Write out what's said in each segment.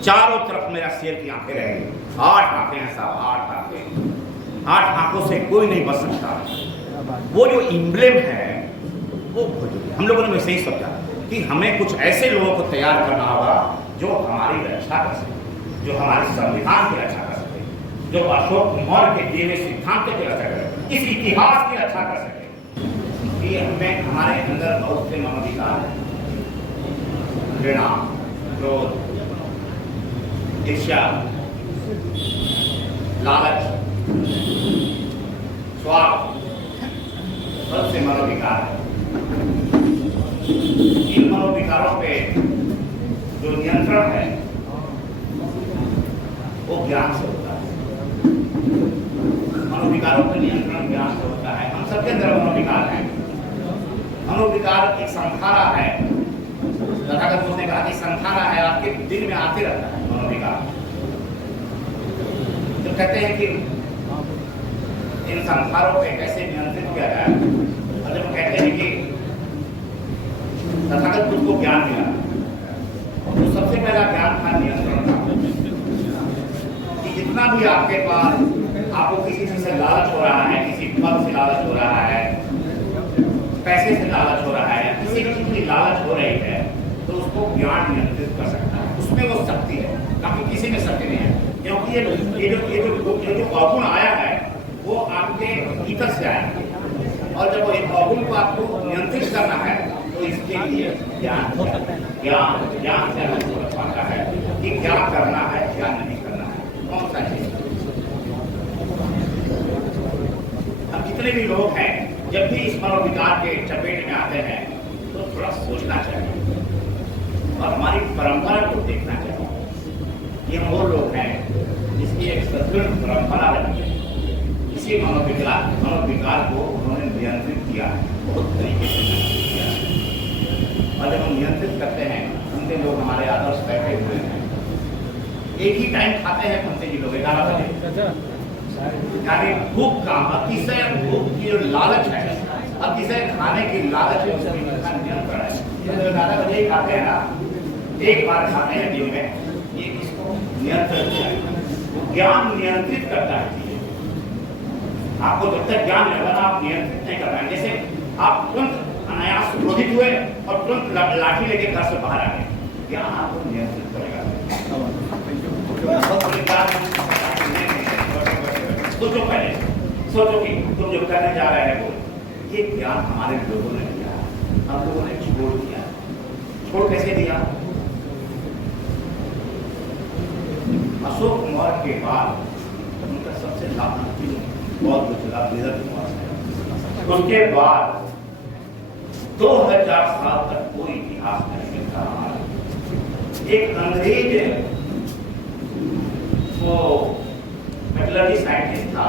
चारों तरफ मेरा शेर की आंखें रहेंगी। 8 आंखें हैं साहब, 8 आंखें। 8 आंखों से कोई नहीं बच सकता। वो जो इम्ब्लेम है वो हम लोगों ने वैसे ही सोचा कि हमें कुछ ऐसे लोगों को तैयार करना होगा जो हमारी रक्षा कर सके, जो हमारे संविधान की रक्षा कर सके, जो अशोक मौर्य के दिए हुए सिद्धांतों की रक्षा करे, इस इतिहास की रक्षा कर सके। ये हमें हमारे अंदर बहुत से मनोविकार है, घृणा, क्रोध, ईर्ष्या, लालच, स्वार्थ, बहुत से मनोविकार है। इन मनोविकारों पे जो नियंत्रण है वो ज्ञान से होता है। मनोविकारों पर नियंत्रण ज्ञान से होता है। हम सबके अंदर मनोविकार है। मनोविकार एक संखारा है। तथागत बुद्ध ने कहा कि संखारा है, आपके दिल में आते रहता है मनोविकार। तो कहते हैं कि इन संखारों पे कैसे नियंत्रित किया जाए, और जब कहते हैं कि तथागत बुद्ध को ज्ञान मिला तो सबसे पहला ज्ञान था नियंत्रण का, कि जितना भी आपके पास आपको किसी चीज से लालच हो रहा है, किसी पद से लालच हो रहा है, पैसे से लालच हो रहा है, किसी चीज की लालच हो रही है, तो उसको ज्ञान नियंत्रित कर सकता है। उसमें वो शक्ति है, बाकी किसी में शक्ति नहीं है। क्योंकि ये जो अवगुण आया है वो आपके भीतर से आया है, और जब वो अवगुण को आपको नियंत्रित करना है तो इसके लिए ज्ञान से हमें पाता है कि क्या करना है, क्या नहीं करना है, कौन सा चीज। अब जितने भी लोग हैं, जब भी इस मनोविकार के चपेट में आते हैं तो थोड़ा सोचना चाहिए और हमारी परंपरा को देखना चाहिए। ये वो लोग हैं जिसकी एक सदृढ़ परंपरा रही है। इसी मनोविकार को उन्होंने नियंत्रित किया है, बहुत तरीके से नियंत्रित किया है। और जब हम नियंत्रित करते हैं, उनके लोग हमारे आदर्श बैठे हुए हैं। एक ही टाइम खाते हैं पंडित जी लोग, 11 बजे। यानी भूख का, अतिशय भूख की जो लालच है, अतिशय खाने की लालच है, उसमें इनका नियंत्रण है। 11 बजे ही खाते हैं ना, एक बार खाते हैं दिन में, ये इसको नियंत्रित किया है। ज्ञान नियंत्रित करता है चीजें। आपको जब तक ज्ञान लगा ना, आप नियंत्रित नहीं कर पाएंगे। जैसे आप तुरंत अनायास क्रोधित हुए और तुरंत लाठी लेके घर से बाहर आ गए, ज्ञान आपको नियंत्रित करेगा। सोचो पहले, सोचो कि तुम जो करने जा रहे हैं वो, ये ज्ञान हमारे लोगों ने दिया, हम लोगों ने छोड़ दिया। छोड़ कैसे दिया? अशोक मौर्य के बाद उनका सबसे लाभकारी बौद्ध चला बृहद। उसके बाद 2000 साल तक कोई इतिहास नहीं मिलता। एक अंग्रेज वो मेटलर्जी साइंटिस्ट था,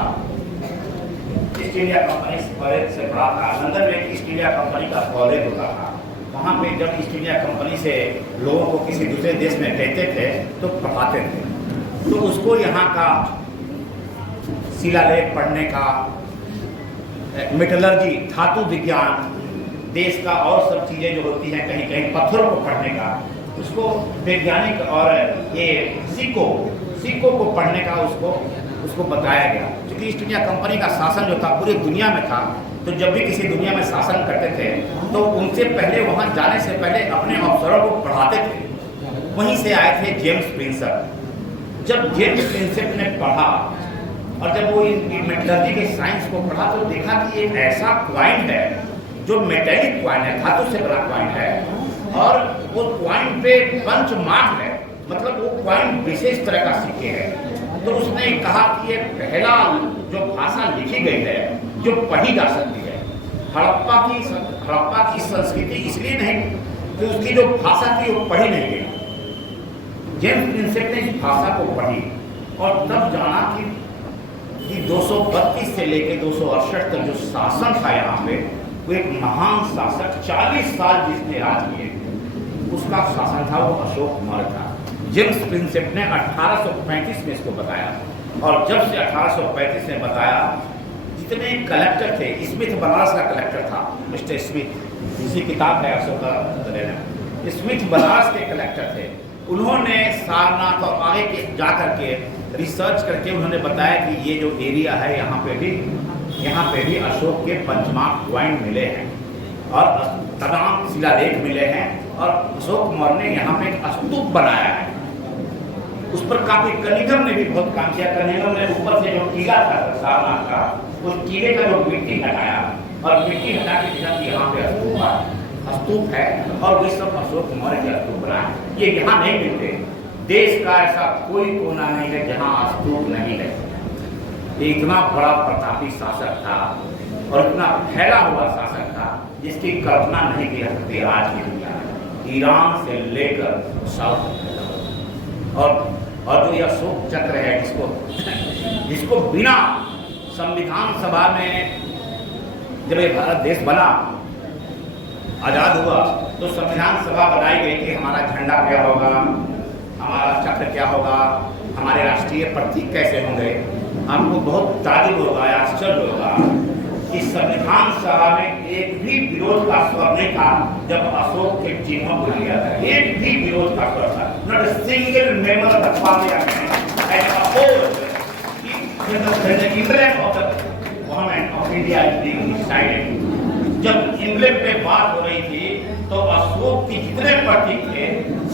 ईस्ट इंडिया कंपनी से पढ़ा था। लंदन में ईस्ट इंडिया कंपनी का कॉलेज होता था। वहाँ पे जब ईस्ट इंडिया कंपनी से लोगों को किसी दूसरे देश में भेजते थे तो पढ़ाते थे। तो उसको यहाँ का शिलालेख पढ़ने का, मेटलर्जी, धातु विज्ञान, देश का और सब चीज़ें जो होती हैं, कहीं कहीं पत्थरों को पढ़ने का, उसको वैज्ञानिक और ये सिक्कों को पढ़ने का उसको बताया गया। क्योंकि ईस्ट इंडिया कंपनी का शासन जो था पूरी दुनिया में था, तो जब भी किसी दुनिया में शासन करते थे तो उनसे पहले वहाँ जाने से पहले अपने अफसरों को पढ़ाते थे। वहीं से आए थे जेम्स प्रिंसेप। जब जेम्स प्रिंसेप ने पढ़ा और जब वो मेटलर्जी के साइंस को पढ़ा तो देखा कि एक ऐसा क्वाइन है जो मेटेलिक क्वाइन है, धातु से बना क्वाइन है, और वो क्वाइन पे पंच मार्क है, मतलब वो क्वाइन विशेष तरह का सिक्के है। तो उसने कहा कि ये पहला जो भाषा लिखी गई है जो पढ़ी जा सकती है। हड़प्पा की संस्कृति इसलिए नहीं कि उसकी जो भाषा थी वो पढ़ी नहीं गई। जेम्स प्रिंसेप ने इस भाषा को पढ़ी और तब जाना कि 232 से लेकर 268 तक जो शासन था यहाँ पे, वो एक महान शासक 40 साल जिसने राज किए, उसका शासन था, वो अशोक मौर्य था। जेम्स प्रिंसेप ने 1835 में इसको बताया, और जब से 1835 में बताया, जितने कलेक्टर थे, स्मिथ बनारस का कलेक्टर था, मिस्टर स्मिथ, इसी किताब है अशोक, स्मिथ बनारस के कलेक्टर थे। उन्होंने सारनाथ और आगे के जा करके रिसर्च करके उन्होंने बताया कि ये जो एरिया है यहाँ पे भी अशोक के पंचमार्क ज्वाइंट मिले हैं और तमाम शिलालेख मिले हैं और अशोक मौर्य ने यहाँ पे एक स्तूप बनाया है। उस पर काफी कनिगम ने भी बहुत काम किया। कनिगम ने ऊपर से जो टीला था सारनाथ का, उस टीले का जो मिट्टी हटाया और मिट्टी हटा के यहाँ पे स्तूप है और वही सब अशोक मौर्य के स्तूप बनाए। ये यहाँ नहीं मिलते। देश का ऐसा कोई कोना नहीं है जहाँ स्तूप नहीं है। ये इतना बड़ा प्रतापी शासक था और इतना फैला हुआ शासक था जिसकी कल्पना नहीं की जा सकती आज की दुनिया में। ईरान से लेकर साउथ और जो यह अशोक चक्र है जिसको बिना संविधान सभा में, जब ये भारत देश बना आजाद हुआ तो संविधान सभा बनाई गई कि हमारा झंडा क्या होगा, हमारा चक्र क्या होगा, हमारे राष्ट्रीय प्रतीक कैसे होंगे। आपको बहुत ताजुब होगा, आश्चर्य होगा कि संविधान सभा में एक भी विरोध का स्वर नहीं था जब अशोक के चिन्हों को लिया था। एक भी विरोध का स्वर था। Not a single member of the parliament has opposed the emblem of the government of India is being decided। जब इंग्लैंड पे बात हो रही थी तो अशोक के जितने प्रतीक थे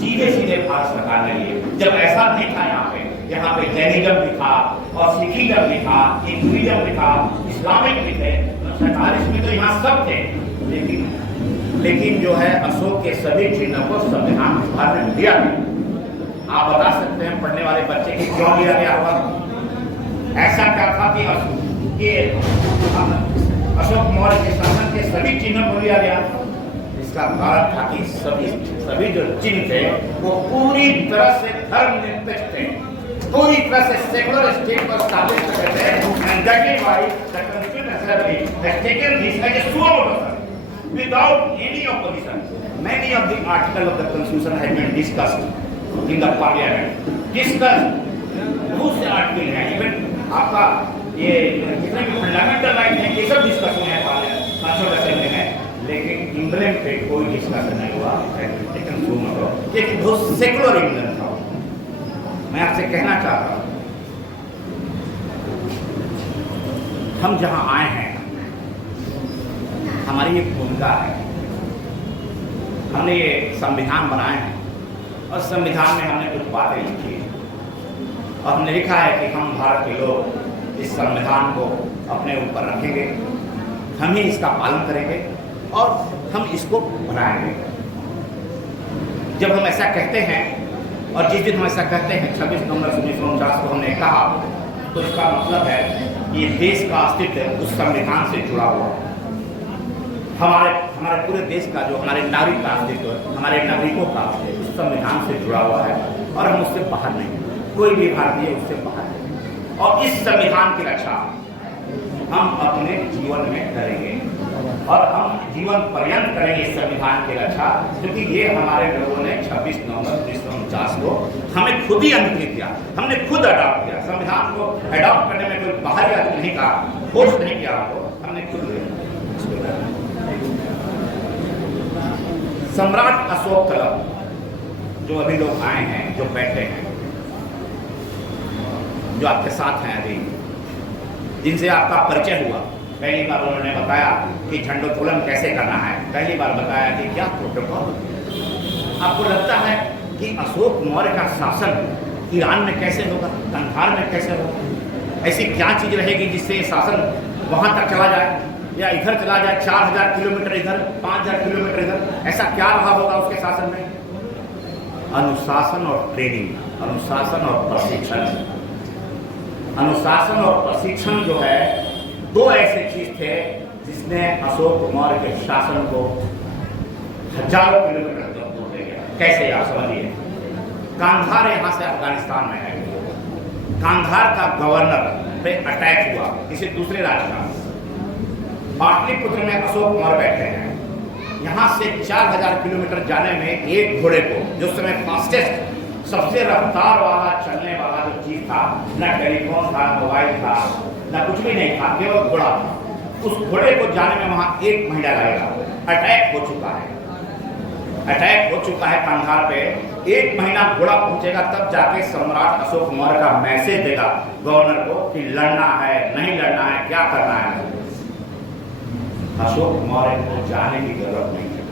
सीधे सीधे भारत सरकार ने लिए। जब ऐसा नहीं था यहाँ पे जैनिज्म भी था और सिखिज्म भी था, हिंदुइज्म भी था, इस्लामिक भी थे, सरकार इसमें तो यहाँ सब थे। लेकिन जो है अशोक के सभी चिन्हों को संविधान सभा ने लिया गया। आप बता सकते हैं पढ़ने वाले बच्चे की क्यों लिया गया होगा? ऐसा क्या था कि अशोक मौर्य के शासन के सभी चिन्हों को लिया गया? इसका कारण था कि सभी जो चिन्ह थे वो पूरी तरह से धर्मनिरपेक्ष थे, पूरी तरह से सेकुलर स्टेट को स्थापित करते हैं। And that is why the constitution assembly has taken this as a sword without any opposition। Many of the articles of the constitution have been discussed in the parliament। discussed बहुत से article हैं, even आपका ये जितने भी fundamental right हैं ये सब डिस्कस हुए हैं कॉन्स्टिट्यूशन असेंबली में, लेकिन इंग्लैंड पे कोई डिस्कशन नहीं हुआ। लेकिन बहुत सेकुलर इंग्लैंड था। मैं आपसे कहना चाहता हूं, हम जहां आए हैं हमारी एक भूमिका है। हमने ये संविधान बनाए हैं और संविधान में हमने कुछ बातें लिखी है और हमने लिखा है कि हम भारत के लोग इस संविधान को अपने ऊपर रखेंगे, हम ही इसका पालन करेंगे और हम इसको बनाएंगे। जब हम ऐसा कहते हैं और जिस दिन हम ऐसा कहते हैं 26 नवंबर 1949 को हमने कहा, तो इसका मतलब है कि ये देश का अस्तित्व उस संविधान से जुड़ा हुआ है। हमारे पूरे देश का जो हमारे नागरिक का अस्तित्व, हमारे नागरिकों का अस्तित्व उस संविधान से जुड़ा हुआ है और हम उससे बाहर नहीं, कोई भी भारतीय उससे बाहर नहीं। और इस संविधान की रक्षा हम अपने जीवन में करेंगे और हम जीवन पर्यंत करेंगे इस संविधान की रक्षा, क्योंकि ये हमारे लोगों ने 26 नवंबर 1949 को हमें खुद ही अंगीकृत किया, हमने खुद अडॉप्ट किया। संविधान को अडॉप्ट करने में कोई बाहरी आदमी नहीं कहा, फोर्स नहीं किया आपको, हमने खुद किया। सम्राट अशोक तलक जो अभी लोग आए हैं, जो बैठे हैं, जो आपके साथ हैं अभी, जिनसे आपका परिचय हुआ, पहली बार उन्होंने बताया कि झंडोत्तोलन कैसे करना है, पहली बार बताया कि क्या प्रोटोकॉल। आपको लगता है कि अशोक मौर्य का शासन ईरान में कैसे होगा, कंधार में कैसे होगा? ऐसी क्या चीज़ रहेगी जिससे शासन वहाँ तक चला जाए या इधर चला जाए, 4000 किलोमीटर इधर, 5000 किलोमीटर इधर? ऐसा क्या रहा होगा उसके शासन में? अनुशासन और ट्रेनिंग, अनुशासन और प्रशिक्षण। अनुशासन और प्रशिक्षण जो है दो ऐसे चीज थे जिसने अशोक मौर्य के शासन को हजारों किलोमीटर तक दूर ले गया। कैसे आप समझिए, कांधार यहाँ से अफगानिस्तान में है, कांधार का गवर्नर पे अटैक हुआ किसी दूसरे राज्य का, पाटलिपुत्र में अशोक मौर्य बैठे हैं। यहाँ से 4000 किलोमीटर जाने में एक घोड़े को, जो समय फास्टेस्ट सबसे रफ्तार वाला चलने वाला जो चीज था, न टेलीफोन था, मोबाइल था, न कुछ भी नहीं था, केवल घोड़ा था, उस घोड़े को जाने में वहां 1 महीना लगेगा। अटैक हो चुका है, अटैक हो चुका है कंधार पे, 1 महीना घोड़ा पहुंचेगा तब जाके सम्राट अशोक मौर्य का मैसेज देगा गवर्नर को कि लड़ना है नहीं लड़ना है, क्या करना है। अशोक मौर्य को जाने की जरूरत नहीं है।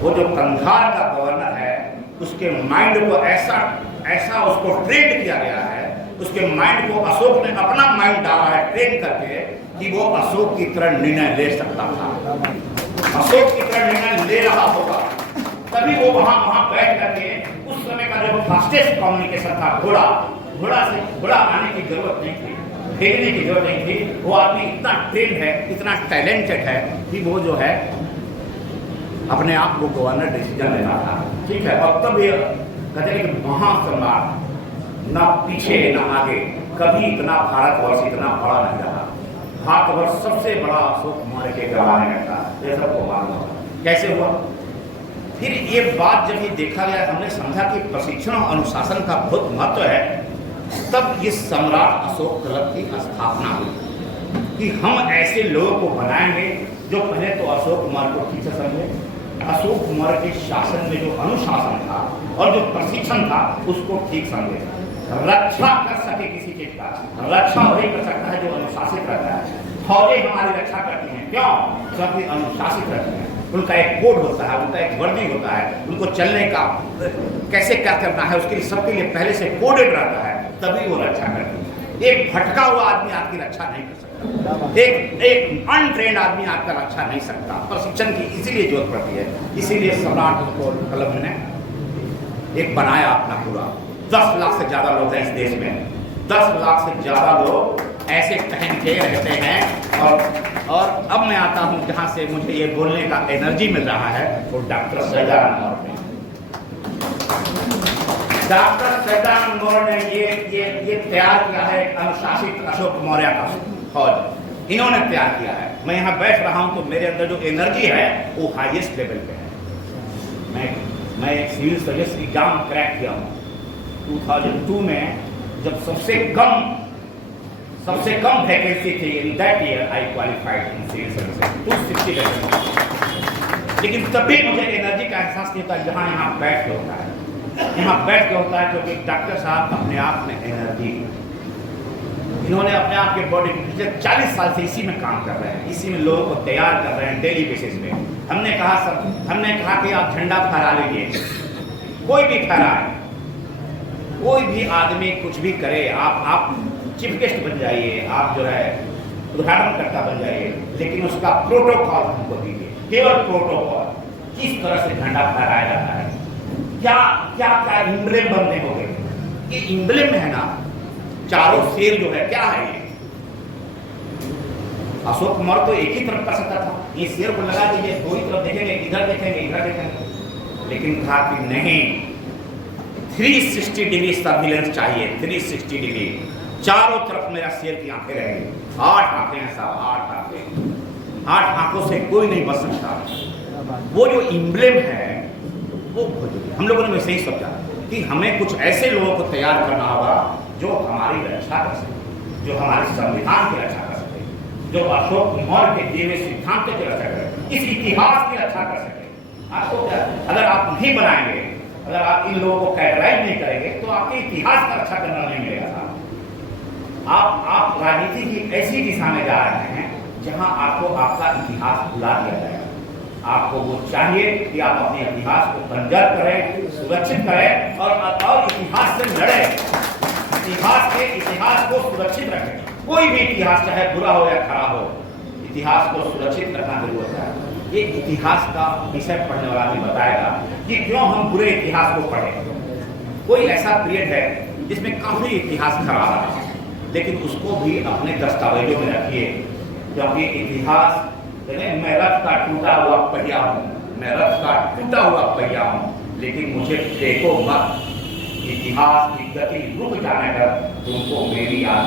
वो जो कंधार का गवर्नर है उसके माइंड को ऐसा उसको ट्रेन किया गया है, उसके माइंड को अशोक ने अपना माइंड डाला है ट्रेन करके कि वो अशोक की तरह निर्णय ले सकता था, अशोक की तरह निर्णय ले रहा होगा, तभी वो वहां बैठ करके उस समय का जो फास्टेस्ट कम्युनिकेशन था घोड़ा आने की जरूरत नहीं थी, फेंकने की जरूरत नहीं थी। वो आदमी इतना ट्रेन है, इतना टैलेंटेड है कि वो जो है अपने आप को गवर्नर डिसीजन लेना था, ठीक है। और तब ये कहते हैं कि महासम्राट ना पीछे ना आगे, कभी इतना भारतवर्ष इतना बड़ा नहीं रहा। भारतवर्ष सबसे बड़ा अशोक मौर्य के जमाने में था, ये सबको मालूम होगा कैसे हुआ। फिर ये बात जब ये देखा गया, हमने समझा कि प्रशिक्षण और अनुशासन का बहुत महत्व है, तब इस सम्राट अशोक क्लब की स्थापना हुई कि हम ऐसे लोगों को बनाएंगे जो पहले तो अशोक मौर्य को ठीक से समझे, अशोक मौर्य के शासन में जो अनुशासन था और जो प्रशिक्षण था उसको ठीक समझे, रक्षा कर सके किसी चीज का। रक्षा वही कर सकता है जो अनुशासित रहता है। फौजें हमारी रक्षा करती हैं, क्यों? क्योंकि अनुशासित रहती हैं, उनका एक कोड होता है, उनका एक वर्दी होता है, उनको चलने का कैसे क्या करना है उसके लिए सबके लिए पहले से कोडेड रहता है, तभी वो रक्षा करती है। एक भटका हुआ आदमी आपकी रक्षा नहीं कर सकता, एक अनट्रेन्ड आदमी आपका रक्षा नहीं सकता। प्रशिक्षण की इसीलिए जरूरत पड़ती है, इसीलिए सम्राट क्लब ने एक बनाया अपना पूरा। 10 लाख से ज्यादा लोग हैं इस देश में, 10 लाख से ज्यादा लोग ऐसे पहन के रहते हैं। और अब मैं आता हूं जहां से मुझे ये बोलने का एनर्जी मिल रहा है, वो डॉक्टर सैदानंद मौर्य ने। डॉक्टर सैदानंद मौर्य ने ये तैयार किया है अनुशासित अशोक मौर्य का फौज, इन्होंने तैयार किया है। मैं यहाँ बैठ रहा हूं तो मेरे अंदर जो एनर्जी है वो हाईएस्ट लेवल पे है। मैं एक सिविल सर्विस एग्जाम क्रैक किया हूँ 2002 में, जब सबसे कम वैकेंसी थी। In that year I qualified in civil services 260 vacancy. लेकिन तभी मुझे एनर्जी का एहसास नहीं होता जहाँ यहाँ बैठ के होता है, यहाँ बैठ के होता है, क्योंकि डॉक्टर साहब अपने आप में एनर्जी, इन्होंने अपने आप के बॉडी पिछले 40 साल से इसी में काम कर रहे हैं, इसी में लोगों को तैयार कर रहे हैं डेली बेसिस पे। हमने कहा कि आप झंडा फहरा लीजिए, कोई भी फहराए, कोई भी आदमी कुछ भी करे, आप चीफ गेस्ट बन जाइए, आप जो है उद्घाटनकर्ता बन जाइए, लेकिन उसका प्रोटोकॉल हमको दीजिए, केवल प्रोटोकॉल, किस तरह से झंडा फहराया जाता है, क्या इम्ब्लेम बनने हो गए। ये इम्ब्लेम है ना, चारों शेर जो है, क्या है ये? अशोक मौर्य तो एक ही तरफ कर सकता था, ये शेर को लगा दीजिए, दो ही तरफ देखेंगे, इधर देखेंगे इधर देखेंगे, लेकिन कहा कि नहीं, 360 डिग्री सर्विलेंस चाहिए, 360 डिग्री, चारों तरफ मेरा शेर की आंखें रहेंगी। 8 आंखें हैं साहब, 8 आंखों से कोई नहीं बच सकता। वो जो इम्ब्लेम है वो हम लोगों ने वैसे ही सोचा कि हमें कुछ ऐसे लोगों को तैयार करना होगा जो हमारी रक्षा कर सके, जो हमारे संविधान की रक्षा कर सके, जो अशोक मौर्य के दिए हुए सिद्धांतों की रक्षा करे, इस इतिहास की रक्षा कर सके। आपको क्या, अगर आप नहीं बनाएंगे, अगर आप इन लोगों को कैटेगराइज नहीं करेंगे तो आपके इतिहास का रक्षा करना नहीं मिलेगा। आप राजनीति की ऐसी दिशा में जा रहे हैं जहां आपको आपका इतिहास भुला दिया जाएगा। आपको वो चाहिए कि आप अपने इतिहास को कंजर्व करें, सुरक्षित करें और इतिहास से लड़ें, इतिहास को सुरक्षित रखें। कोई भी इतिहास चाहे बुरा हो या खराब हो, इतिहास को सुरक्षित रखना जरूरत है। ये इतिहास का विषय पढ़ने वाला भी बताएगा कि क्यों हम बुरे इतिहास को पढ़ें। कोई ऐसा पीरियड है जिसमें काफी इतिहास खराब रहा, लेकिन उसको भी अपने दस्तावेजों में रखिए, क्योंकि इतिहास, मैं रथ का टूटा हुआ पहिया हूँ, मैं रथ का टूटा हुआ पहिया हूँ, लेकिन मुझे फेंको मत, इतिहास की गति रुक जाने पर तुमको मेरी याद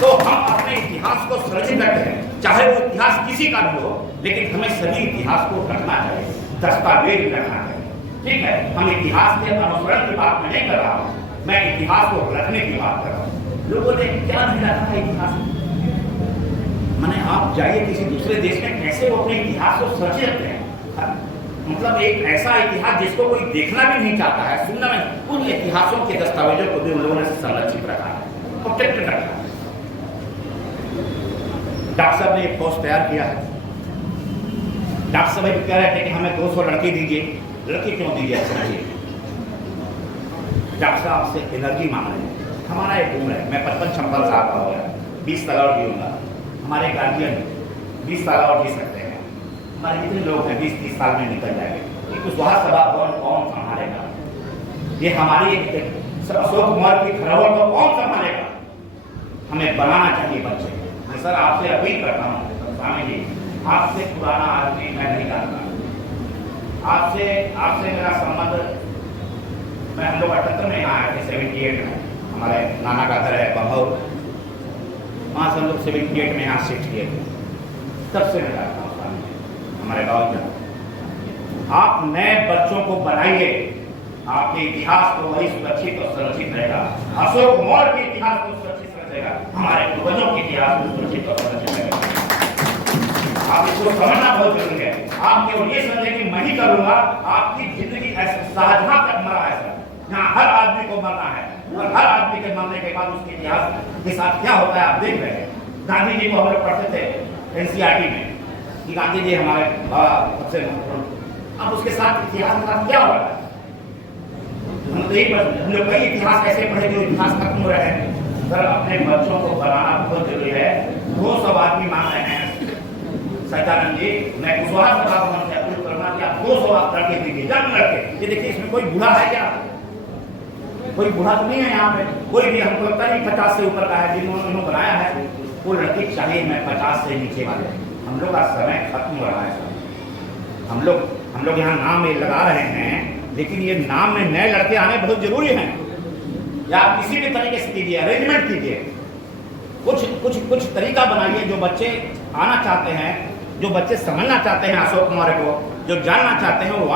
तो हम अपने इतिहास को सुरक्षित रखते हैं, चाहे वो इतिहास किसी का भी हो, लेकिन हमें सभी इतिहास को रखना चाहिए, दस्तावेज रखना चाहिए। ठीक है, हम इतिहास के अनुसरण की बात में नहीं कर रहा हूँ, मैं इतिहास को रखने की बात कर रहा हूँ। लोगों ने क्या नहीं रखा है इतिहास में? माने आप जाइए किसी दूसरे देश में, कैसे वो अपने इतिहास को संरक्षित रखते हैं। मतलब एक ऐसा इतिहास जिसको कोई देखना भी नहीं चाहता है, सुनना में, उन इतिहासों के दस्तावेजों को भी उन लोगों ने संरक्षित रखा है, प्रोटेक्टेड रखा है। डॉक्टर साहब ने एक फौज तैयार किया है। डॉक्टर साहब भी कह रहे थे कि हमें 200 लड़की दीजिए। लड़की क्यों दीजिए? समझिए, डॉक्टर साहब से एनर्जी मांग रहे हैं। हमारा एक उम्र है, मैं 55-56 साल का हो गया, 20 साल और जीऊंगा। हमारे गार्जियन 20 साल और जी सकते हैं। हमारे जितने लोग हैं 20-30 साल में निकल जाएंगे। ये कुछ वहाँ सभा कौन संभालेगा? ये हमारी अशोक कुमार की खराबों को कौन संभालेगा? हमें बनाना चाहिए बच्चे। मैं सर आपसे अपील करता हूँ स्वामी जी, आपसे पुराना आदमी मैं नहीं जानता। आपसे मेरा संबंध, मैं हम लोग 78 में यहाँ आए थे, 78 में हमारे नाना का घर है बम्भौर, वहाँ से हम लोग 78 में यहाँ शिफ्ट किए थे। तब से मैं जानता हूँ स्वामी जी, हमारे गाँव में। आप नए बच्चों को बनाइए, आपके इतिहास को वही सुरक्षित और संरक्षित रहेगा। अशोक मौर्य के इतिहास को सुरक्षित रहेगा, हमारे पूर्वजों के इतिहास को सुरक्षित और संरक्षित रहेगा। आप इसको समझना बहुत जरूरी है। आप केवल ये समझे कि मैं ही करूंगा, आपकी जिंदगी ऐसा शाहजहां तक मरा है सर, यहाँ हर आदमी को मरना है, और हर आदमी के मरने के बाद उसके इतिहास के साथ क्या होता है आप देख रहे हैं। गांधी जी को हम लोग पढ़ते थे NCERT में कि गांधी जी हमारे बाबा सबसे, अब उसके साथ इतिहास के साथ क्या हो रहा है? हम लोग कई इतिहास ऐसे पढ़े जो इतिहास खत्म हो रहे हैं। सर अपने बच्चों को बनाना बहुत जरूरी है। 200 आदमी मांग रहे हैं सत्यानंद जी, मैं कुशवाहा सभा भवन से अपील करूंगा कि आप 200 लड़के दीजिए, जन्म लड़के। ये देखिए इसमें कोई बूढ़ा है क्या? कोई बूढ़ा तो नहीं है यहाँ पे, कोई भी हमको लगता नहीं 50 से ऊपर का है जिन्होंने बनाया है। वो लड़की चाहिए, मैं 50 से नीचे वाले। हम लोग का समय खत्म हो रहा है सर। हम लोग यहाँ नाम लगा रहे हैं, लेकिन ये नाम में नए लड़के आने बहुत जरूरी हैं। या आप किसी भी तरीके से कीजिए, अरेंजमेंट कीजिए, कुछ तरीका बनाइए। जो बच्चे आना चाहते हैं, जो बच्चे समझना चाहते हैं अशोक मौर्य को, जो जानना चाहते हैं वो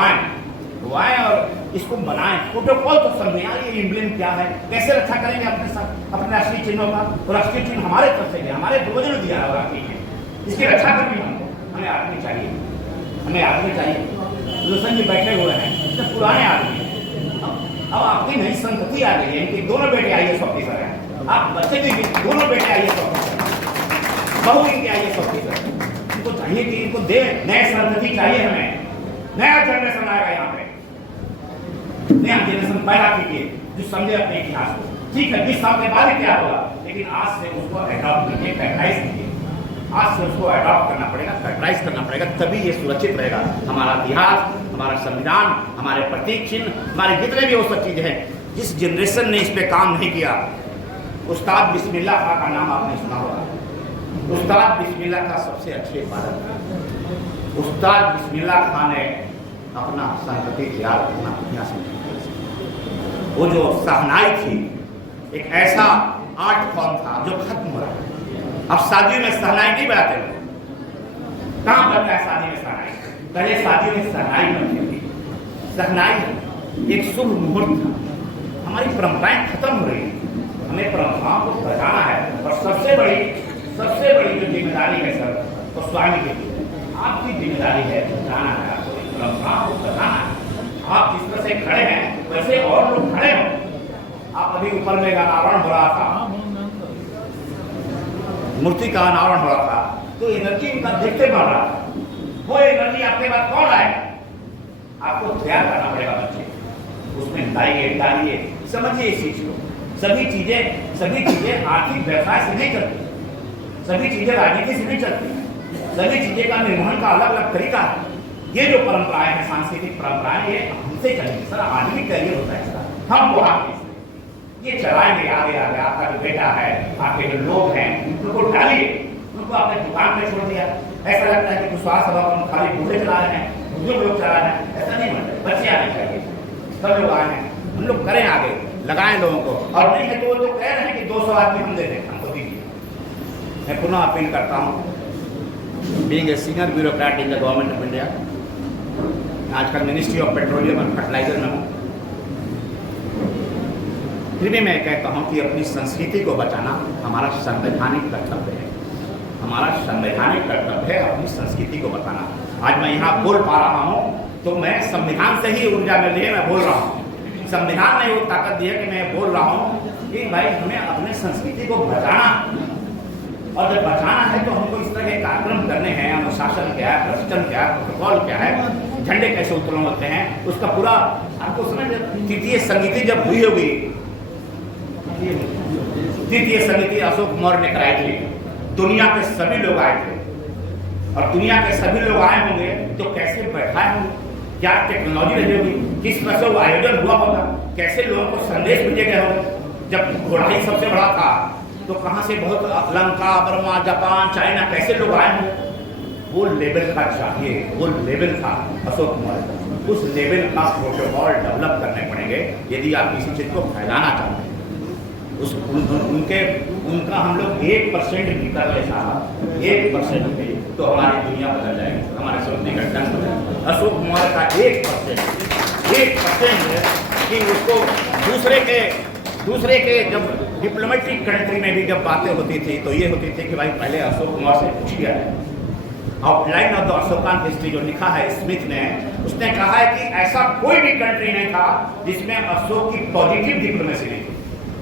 आए और इसको बनाएं। प्रोटोकॉल तो समझें यार, ये एम्ब्लेम क्या है, कैसे रक्षा करेंगे अपने साथ अपने राष्ट्रीय चिन्हों का। और राष्ट्रीय चिन्ह हमारे तरफ से हमारे पूर्वजों ने दिया है, राष्ट्रीय चिन्ह, इसकी रक्षा करनी हमको। हमें आदमी चाहिए। रोशन जी बैठे हुए हैं, तो पुराने आदमी। अब आपकी नई संतति आ गई है, इनके दोनों बेटे IAS ऑफिसर हैं। आप बच्चे भी दोनों बेटे IAS ऑफिसर, बहू इनके IAS ऑफिसर। इनको चाहिए कि इनको दे, नए संतति चाहिए हमें। नया जनरेशन आएगा यहाँ पे, नया जनरेशन पैदा कीजिए जो समझे अपने इतिहास को। ठीक है 20 साल के बाद ही क्या होगा, लेकिन आज से उसको अडॉप्ट करके फैक्टराइज कीजिए। आज से उसको अडॉप्ट करना पड़ेगा, फैक्टराइज करना पड़ेगा, तभी ये सुरक्षित रहेगा। हमारा इतिहास, हमारा संविधान, हमारे प्रतीक चिन्ह, हमारे जितने भी वो सब चीजें हैं। जिस जनरेशन ने इस पे काम नहीं किया, उस्ताद बिस्मिल्लाह खां का नाम आपने सुना होगा। उस्ताद बिस्मिल्लाह खां सबसे अच्छे पालक। उस्ताद बिस्मिल्लाह खां ने अपना संतति तैयार करना दुनिया से। वो जो शहनाई थी, एक ऐसा आर्ट फॉर्म था जो खत्म हो रहा है। अब शादियों में शहनाई नहीं बजाते लोग। कहाँ बनता है शादी में शहनाई? पहले शादियों में शहनाई बनती थी। शहनाई एक शुभ मुहूर्त था। हमारी परंपराएं खत्म हो रही हैं, हमें परंपराओं को बचाना है। और सबसे बड़ी जो जिम्मेदारी है सर, तो स्वामी की आपकी जिम्मेदारी है, बचाना है, परंपराओं को बचाना है। आप जिस तरह से खड़े हैं वैसे और लोग खड़े हों। आप अभी ऊपर में अनावरण हो रहा था, मूर्ति का अनावरण हो रहा था, तो एनर्जी उनका देखते बढ़ रहा था। वो एनर्जी आपके बाद कौन आएगा? आपको तैयार करना पड़ेगा बच्चे, उसमें डालिए, समझिए इस चीज को। सभी चीजें आर्थिक व्यवसाय से नहीं चलती, सभी चीजें राजनीति से नहीं चलती, सभी चीजें का निर्वहन का अलग अलग तरीका है। ये जो परंपराएं हैं, सांस्कृतिक परंपराएं, ये हमसे चलेंगी सर। आदमी कैरियर होता है सर, हम वो आपके ये चलाएंगे आगे। आपका जो बेटा है, आपके जो लोग हैं, उनको डालिए, उनको अपने दुकान पे छोड़ दिया। ऐसा लगता है कि कुशवाहा सभा को खाली बूढ़े चला रहे हैं, बुजुर्ग लोग चला रहे हैं, ऐसा नहीं बनता। बच्चे आने चाहिए, सब लोग आए हैं, हम लोग करें आगे, लगाएं लोगों को। और नहीं है तो वो लोग कह रहे हैं कि 200 आदमी हम दे दें, हमको दीजिए। मैं पुनः अपील करता हूँ, being a senior bureaucrat in the government of India, आजकल ministry of petroleum and fertilizer में हूँ, फिर भी मैं कहता हूँ कि अपनी संस्कृति को बचाना हमारा संवैधानिक कर्तव्य है। हमारा संवैधानिक कर्तव्य है अपनी संस्कृति को बताना। आज मैं यहाँ बोल पा रहा हूँ तो मैं संविधान से ही ऊर्जा मिल रही है, मैं बोल रहा हूँ। संविधान ने वो ताकत दी है कि मैं बोल रहा हूँ कि भाई हमें अपने संस्कृति को बचाना, और जब बचाना है तो हमको इस तरह के कार्यक्रम करने हैं। अनुशासन क्या है, प्रशिक्षण क्या है, प्रोटोकॉल क्या है, झंडे कैसे उत्तोलन होते हैं, उसका पूरा आपको समझ। तृतीय समिति जब हुई होगी, तृतीय समिति अशोक मौर्य ने कराई थी, दुनिया के सभी लोग आए थे, और दुनिया के सभी लोग आए होंगे तो कैसे बैठाए होंगे, क्या टेक्नोलॉजी रही होगी, किस तरह से वो आयोजन हुआ होगा, कैसे लोगों को संदेश भेजे गए होंगे। जब घोड़ाई सबसे बड़ा था तो कहाँ से बहुत लंका, बर्मा, जापान, चाइना, कैसे लोग आए होंगे। वो लेवल का चाहिए, वो लेवल था अशोक मौर्य का। उस लेवल का प्रोटोकॉल डेवलप करने पड़ेंगे यदि आप किसी चीज को फैलाना चाहते हैं। उनका हम लोग 1% भी कर ले साहब, 1% भी तो हमारी दुनिया बदल जाएगी, हमारे सोचने का ढंग बदल जाएगा। अशोक मौर्य का 1% कि उसको दूसरे के जब डिप्लोमेटिक कंट्री में भी जब बातें होती थी तो ये होती थी कि भाई पहले अशोक मौर्य से पूछिए। Outline of the Ashokan history जो लिखा है स्मिथ ने, उसने कहा है कि ऐसा कोई भी कंट्री नहीं था जिसमें अशोक की पॉजिटिव डिप्लोमेसी नहीं थी।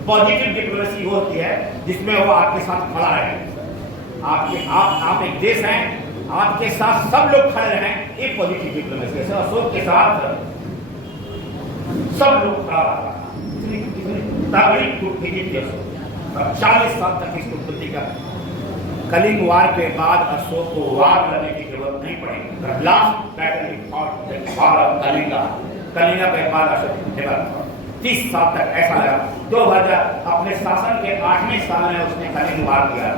पॉजिटिव डिप्लोमेसी वो होती है जिसमें वो आपके साथ खड़ा रहे, आप एक देश हैं, आपके साथ सब लोग खड़े रहें, एक पॉजिटिव डिप्लोमेसी। ऐसे अशोक के साथ सब लोग खड़ा रहा, तगड़ी कूटनीति थी अशोक। 40 साल तक इस कूटनीति का। कलिंग वार के बाद अशोक को वार लड़ने की जरूरत नहीं पड़ी। लास्ट बैटल कलिंगा के बाद अशोक 30 साल तक ऐसा लगा। 2000 अपने शासन के 8वें साल में उसने कलिंग वार किया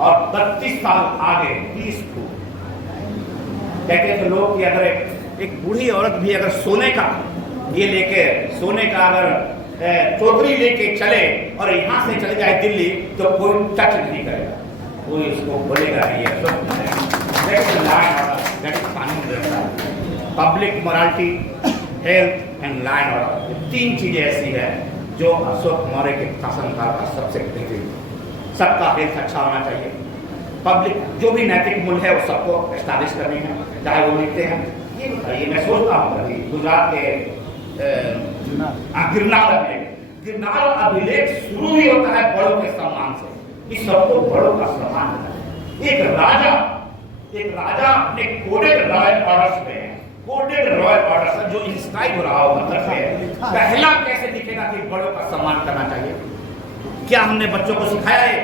और 32 साल आगे 30 को कहते थे लोग कि अगर एक बूढ़ी औरत भी अगर सोने का अगर चौधरी लेके चले और यहाँ से चले जाए दिल्ली तो कोई टच नहीं करेगा, कोई इसको बोलेगा नहीं है। Public morality, health and law and order, 3 चीजें ऐसी है जो अशोक मौर्य के शासनकाल का सबसे बेहतरीन। सबका हेल्थ अच्छा होना चाहिए, पब्लिक जो भी नैतिक मूल्य है वो सबको एस्टैब्लिश करनी है, चाहे वो लिखते हैं। ये बताइए, मैं सोचता हूँ कभी गुजरात के गिरनार अभिलेख शुरू ही होता है बड़ों के सम्मान से, कि सबको बड़ों का सम्मान है। एक राजा अपने कोडेड रॉयल ऑर्डर जो इंस्क्राइब हो रहा होगा पहला कैसे दिखेगा कि बड़ों का सम्मान करना चाहिए। क्या हमने बच्चों को सिखाया है?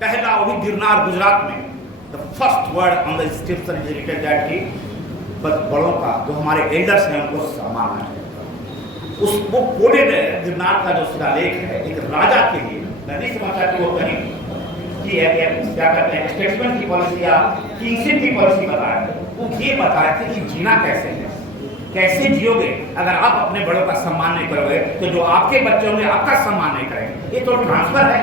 पहला वो भी गिरनार गुजरात में, the first word on the inscription is written that कि बस बड़ों का जो हमारे एल्डर्स हैं उनको सम्मान है। वो कोडेड गिरनार का जो शिलालेख है एक राजा के लिए, मैं नहीं समझता कि वो कहीं कि क्या कहते हैं स्टेट्समैन की पॉलिसी या किंगशिप की पॉलिसी बताया है। वो ये बताया था कि जीना कैसे है, कैसे जियोगे अगर आप अपने बड़ों का सम्मान नहीं करोगे तो जो आपके बच्चे होंगे आपका सम्मान नहीं करेंगे। ये तो ट्रांसफर है,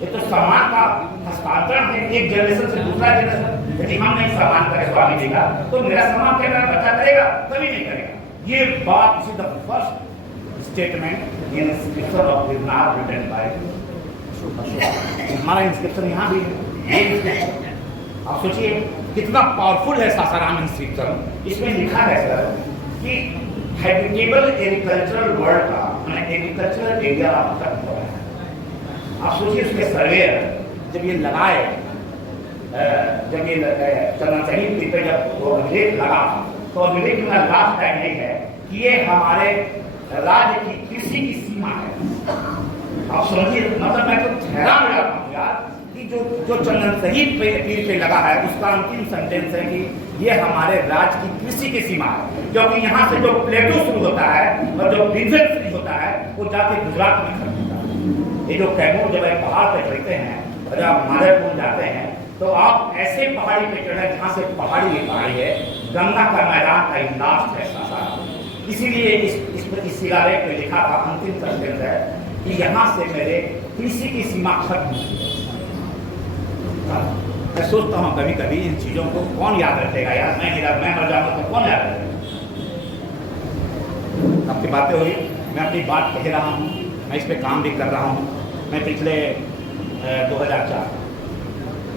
ये तो सम्मान का हस्तांतरण है एक जनरेशन से दूसरा जनरेशन। यदि हम नहीं सम्मान करें स्वामी जी का तो मेरा सम्मान क्या मेरा बच्चा करेगा? कभी नहीं करेगा। ये बात is the first statement in inscription of Girnar written by हमारा इंस्क्रिप्शन यहाँ भी है। ये इंस्क्रिप्शन आप सोचिए कितना पावरफुल है सासाराम इंस्क्रिप्शन। इसमें लिखा है सर कि हैबिटेबल एग्रीकल्चरल वर्ल्ड का मैंने एग्रीकल्चरल एरिया तक हुआ है। आप सोचिए उसके सर्वेयर जब ये लगाए, जब ये चंद्रन सही पे जब वो अभिलेख लगा तो अभिलेख में लास्ट टाइम नहीं है कि ये हमारे राज्य की कृषि की सीमा है। आप समझिए, मतलब मैं तो हैरान हो जाता हूँ यार कि जो चंदन शहीद पे तीर पे लगा है उसका अंतिम सेंटेंस है कि ये हमारे राज्य की कृषि की सीमा है, क्योंकि यहाँ से जो प्लेटो शुरू होता है और जो बिंजन शुरू होता है वो जाके गुजरात में खत्म होता है। ये जो कैमूर जब एक पहाड़ पे चढ़ते हैं और जब माधेपुर जाते हैं तो आप ऐसे पहाड़ी पे चढ़े जहाँ से पहाड़ी है, गंगा का मैदान का लास्ट है सासाराम। इसीलिए इस शिलालेख में लिखा था अंतिम सेंटेंस है कि यहाँ से मेरे कृषि की सीमा खत्म। मैं सोचता हूँ कभी कभी इन चीजों को कौन याद रखेगा यार, मैं मर जाऊंगा तो कौन याद रखेगा। आपकी बातें हुई, मैं अपनी बात कह रहा हूँ, मैं इस पे काम भी कर रहा हूँ। मैं पिछले 2004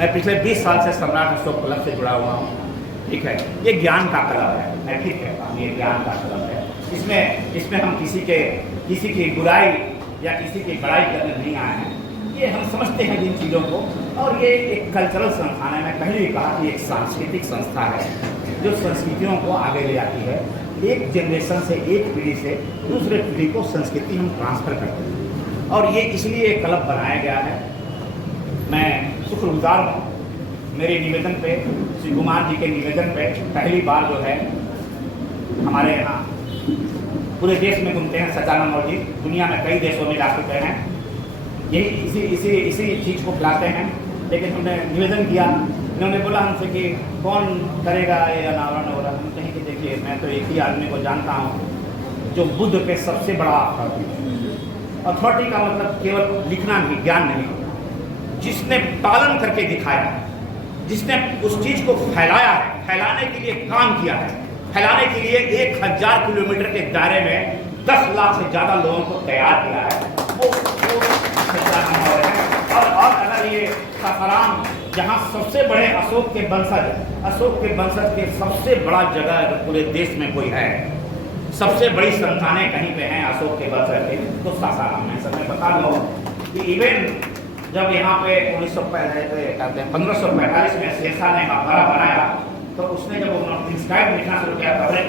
मैं पिछले 20 साल से सम्राट अशोक क्लब से जुड़ा हुआ हूँ, ठीक है। ये ज्ञान का क्लब है, ठीक है, ये ज्ञान का क्लब है। इसमें हम किसी की बुराई या किसी की बड़ाई करने नहीं आए हैं। ये हम समझते हैं जिन चीज़ों को, और ये एक कल्चरल संस्थान है। मैं पहले भी कहा कि एक सांस्कृतिक संस्था है जो संस्कृतियों को आगे ले जाती है। एक जनरेशन से, एक पीढ़ी से दूसरे पीढ़ी को संस्कृति हम ट्रांसफ़र करते हैं, और ये इसलिए एक क्लब बनाया गया है। मैं शुक्रगुजार हूँ मेरे निवेदन पे, श्री कुमार जी के निवेदन पे पहली बार जो है हमारे यहाँ पूरे देश में घूमते हैं सच्चिदानंद मौर्य जी, दुनिया में कई देशों में जा चुके हैं, यही इसी चीज़ को खिलाते हैं। लेकिन हमने निवेदन किया, इन्होंने बोला हमसे कि कौन करेगा ये अनावरण हो रहा। हम कहें कि देखिए, मैं तो एक ही आदमी को जानता हूँ जो बुद्ध के सबसे बड़ा अथॉरिटी का मतलब केवल लिखना नहीं, ज्ञान नहीं, जिसने पालन करके दिखाया, जिसने उस चीज़ को फैलाया है, फैलाने के लिए काम किया है, फैलाने के लिए 1000 किलोमीटर के दायरे में 10 लाख से ज़्यादा लोगों को तैयार किया है, वो है। और अगर ये सासाराम, जहाँ सबसे बड़े अशोक के वंशज के सबसे बड़ा जगह अगर पूरे देश में कोई है, सबसे बड़ी संतानें कहीं पे हैं अशोक के वंशज के, तो सासाराम है। सब मैं बता दूँ कि इवन जब यहाँ पे 1545 में शेरशाह ने मकबरा बनाया, तो उसने जब इंस्क्राइब लिखना शुरू किया, मकबरे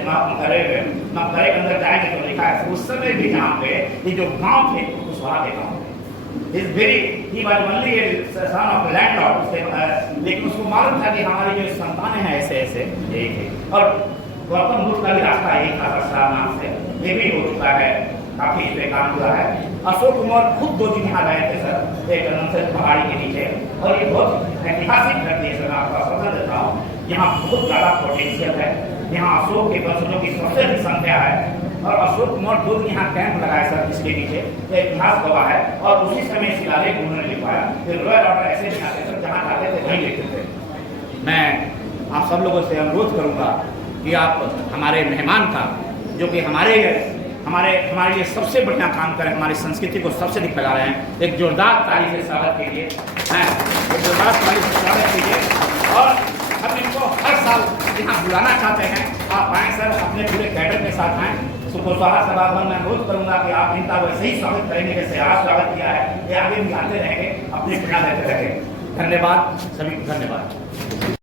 के अंदर जाएंगे तो लिखा है, उस समय भी यहाँ पे ये जो गांव थे कुशवाहा के गांव he was only son of landlord, लेकिन उसको मालूम था कि हमारी जो संतानें हैं ऐसे यही थे। और गौतम बुद्ध का भी रास्ता यही था सासाराम से, ये भी हो चुका है, काफ़ी इस पे काम हुआ है। अशोक कुमार खुद 2 दिन यहाँ गए थे सर, एक नंसर पहाड़ी के नीचे, और ये बहुत ऐतिहासिक धरती है सर, मैं आपको आश्वासन देता हूँ। यहाँ बहुत ज़्यादा पोटेंशियल है, यहाँ अशोक के वंशजों की सबसे अधिक संख्या है, और अशोक कुमार 2 दिन यहाँ कैंप लगाया सर, इसके नीचे ये इतिहास गवाह है। और उसी समय शिलालेख उन्होंने लिखवाया, फिर रॉयल ऑर्डर ऐसे नहीं आते सर, जहाँ जाते थे वहीं लिखते थे। मैं आप सब लोगों से अनुरोध करूँगा कि आप हमारे मेहमान का, जो कि हमारे लिए सबसे बढ़िया काम करें, हमारी संस्कृति को सबसे अधिक फैला रहे हैं, एक जोरदार ताली से स्वागत कीजिए, एक जोरदार ताली से स्वागत कीजिए। और हम इनको हर साल यहाँ बुलाना चाहते हैं, आप आएँ सर, अपने पूरे कैडर के साथ आएँ। कुशवाहा सभाभवन में अनुरोध करूँगा कि आप इनका वैसे ही स्वागत करेंगे जैसे आज स्वागत किया है, ये आगे भी आते रहेंगे, अपनी प्रेरणा देते रहेंगे। धन्यवाद, सभी को धन्यवाद।